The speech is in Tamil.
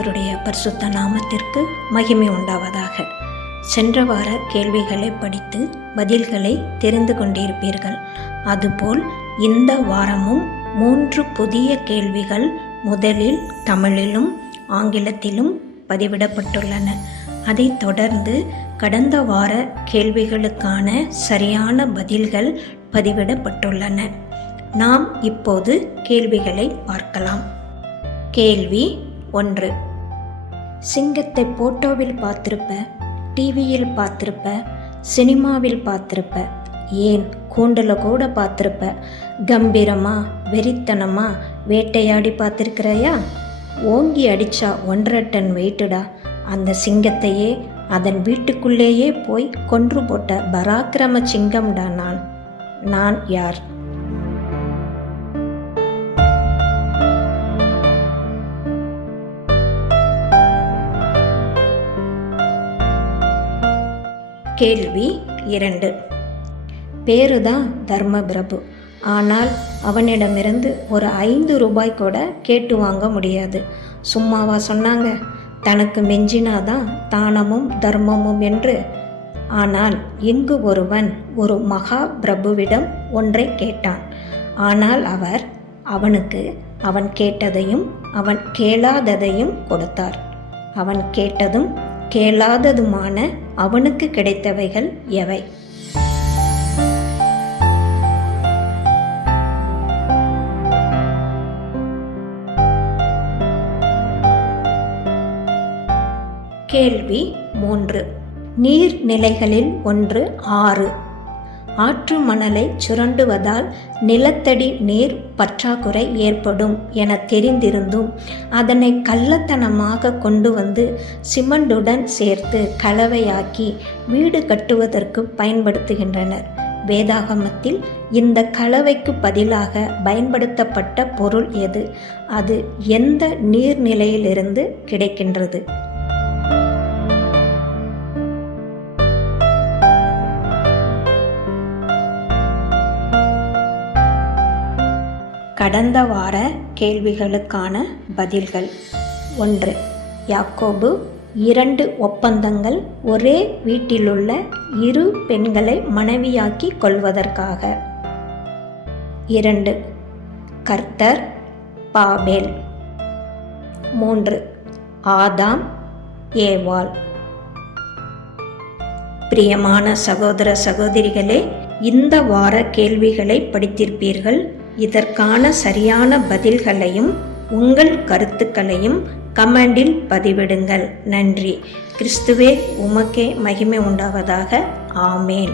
கர்த்தருடைய பரிசுத்த நாமத்திற்கு மகிமை உண்டாவதாக. சென்ற வார கேள்விகளை படித்து பதில்களை தெரிந்து கொண்டிருப்பீர்கள். அதுபோல் இந்த வாரமும் 3 புதிய கேள்விகள் முதலில் தமிழிலும் ஆங்கிலத்திலும் பதிவிடப்பட்டுள்ளன. அதைத் தொடர்ந்து கடந்த வார கேள்விகளுக்கான சரியான பதில்கள் பதிவிடப்பட்டுள்ளன. நாம் இப்போது கேள்விகளை பார்க்கலாம். கேள்வி 1. சிங்கத்தை போட்டோவில் பார்த்திருப்ப, டிவியில் பார்த்திருப்ப, சினிமாவில் பார்த்திருப்ப, ஏன் கூண்டில் கூட பார்த்திருப்ப. கம்பீரமா வெறித்தனமா வேட்டையாடி பார்த்திருக்கிறையா? ஓங்கி அடிச்சா 1.5 டன் வெயிட்டுடா. அந்த சிங்கத்தையே அதன் வீட்டுக்குள்ளேயே போய் கொன்று போட்ட பராக்கிரம சிங்கம்டா நான் யார்? கேள்வி 2. பேருதான் தர்மபிரபு, ஆனால் அவனிடமிருந்து ஒரு 5 ரூபாய் கூட கேட்டு வாங்க முடியாது. சும்மாவா சொன்னாங்க? தனக்கு மெஞ்சினாதான் தானமும் தர்மமும் என்று. ஆனால் இங்கு ஒருவன் ஒரு மகா பிரபுவிடம் ஒன்றை கேட்டான். ஆனால் அவர் அவனுக்கு அவன் கேட்டதையும் அவன் கேளாததையும் கொடுத்தார். அவன் கேட்டதும் கேளாததுமான அவனுக்கு கிடைத்தவைகள் எவை? கேள்வி 3. நீர்நிலைகளில் ஒன்று ஆறு. ஆற்று மணலை சுரண்டுவதால் நிலத்தடி நீர் பற்றாக்குறை ஏற்படும் என தெரிந்திருந்தும் அதனை கள்ளத்தனமாக கொண்டு வந்து சிமெண்டுடன் சேர்த்து கலவையாக்கி வீடு கட்டுவதற்கு பயன்படுத்துகின்றனர். வேதாகமத்தில் இந்த கலவைக்கு பதிலாக பயன்படுத்தப்பட்ட பொருள் எது? அது எந்த நீர்நிலையிலிருந்து கிடைக்கின்றது? கடந்த வார கேள்விகளுக்கான பதில்கள். 1. யாக்கோபு 2 ஒப்பந்தங்கள் ஒரே வீட்டிலுள்ள 2 பெண்களை மனைவியாக்கி கொள்வதற்காக. 2. கர்த்தர் பாபேல். 3. ஆதாம் ஏவாள். பிரியமான சகோதர சகோதரிகளே, இந்த வார கேள்விகளை படித்திருப்பீர்கள். இதற்கான சரியான பதில்களையும் உங்கள் கருத்துக்களையும் கமெண்டில் பதிவிடுங்கள். நன்றி. கிறிஸ்துவே உமக்கே மகிமை உண்டாவதாக. ஆமேன்.